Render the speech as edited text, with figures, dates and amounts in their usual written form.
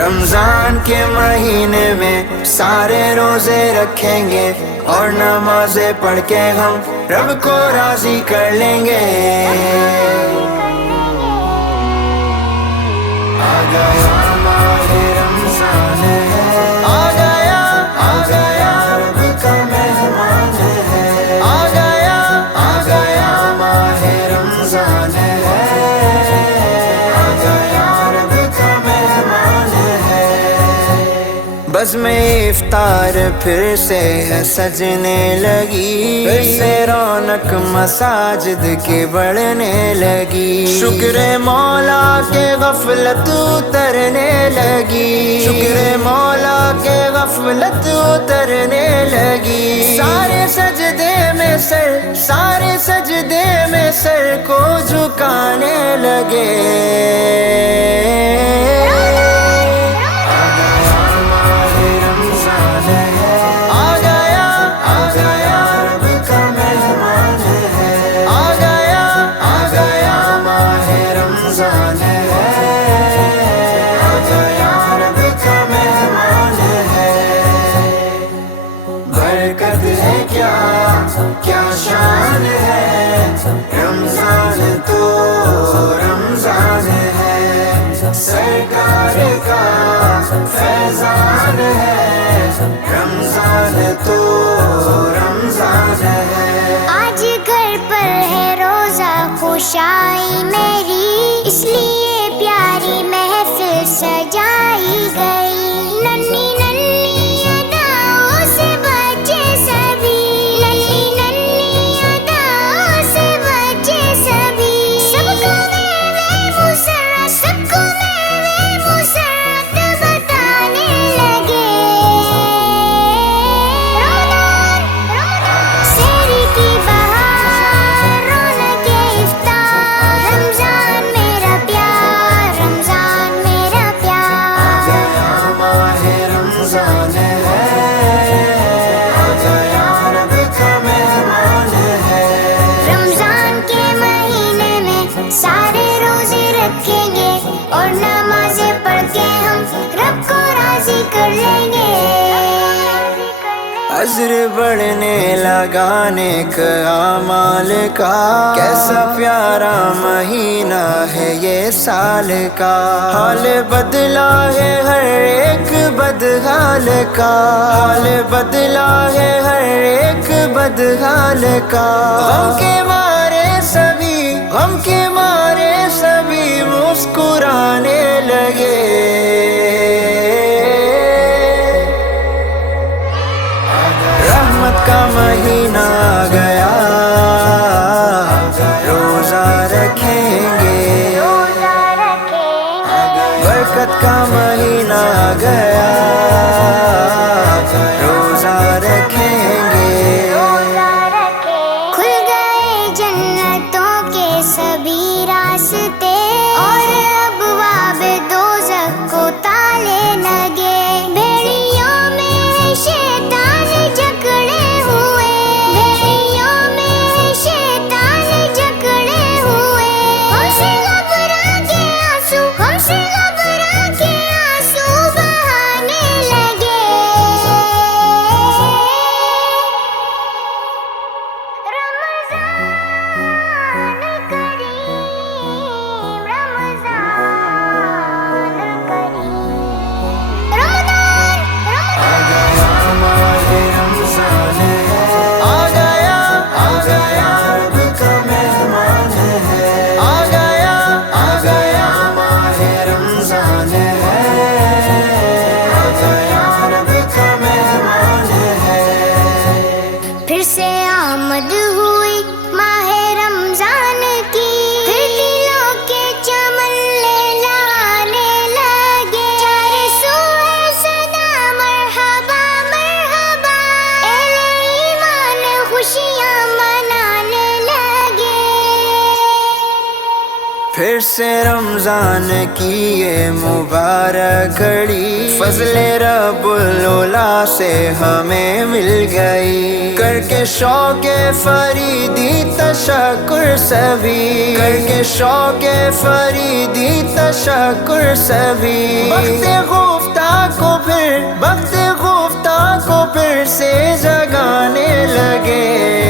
رمضان کے مہینے میں سارے روزے رکھیں گے اور نمازیں پڑھ کے ہم رب کو راضی کر لیں گے۔ آ گیا ماہ رمضان ہے، آ گیا رب کا مہمان ہے، آ گیا ماہ رمضان ہے، آ گیا رب کا مہمان ہے۔ بزم افطار پھر سے ہے سجنے لگی، پھر سے رونق مساجد کی بڑھنے لگی، شکر مولا کے غفلت اترنے لگی، شکر مولا کے غفلت اترنے لگی، سارے سجدے میں سر کو جھکانے لگے۔ برکت ہے کیا شان ہے، رمضان تو رمضان ہے، سرکار کا فیضان ہے، رمضان تو رمضان ہے۔ آج گھر پر ہے روزہ خوشائی میری، اس لیے پیاری محفل سجائی گئی، ننھی ننھی اداؤں سے بچے سبھی، ننھی ننھی اداؤں سے بچے سبھی، سب کو میوے مسرت، سب کو میوے مسرت بتانے لگے۔ رمضان سحری کی بہار، رونق افطار، رمضان میرا پیار، رمضان میرا پیار۔ آ گیا ماہ رمضان ہے، آ گیا رب کا مہمان ہے۔ رمضان کے مہینے میں سارے روزے رکھیں گے اور نمازیں پڑھ کے ہم رب کو راضی کر لیں گے۔ عذر بڑھنے لگا نیک اعمال کا، کیسا پیارا مہینہ ہے یہ سال کا، حال بدلا ہے ہر ایک بدحال کا، حال بدلا ہے ہر ایک بدحال کا، غم کے مارے سبھی مسکرانے لگے۔ رحمت کا مہینہ آ گیا، روزہ رکھیں گے، برکت کا مہینہ آ گیا، روزہ رکھیں گے۔ کھل گئے جنتوں کے سبھی راستے اور ابواب دوزخ کو تالے لگے، بھیڑیوں میں شیطان جکڑے ہوئے، بھیڑیوں میں شیطان جکڑے ہوئے، ہم سے گھبرا کے آنسو بہانے سے رمضان کی یہ مبارک گھڑی فضل رب العلا سے ہمیں مل گئی، کر کے شوق فریدی تشکر سبھی، کر کے شوق فریدی تشکر سبھی، وقت گفتہ کو پھر سے جگانے لگے،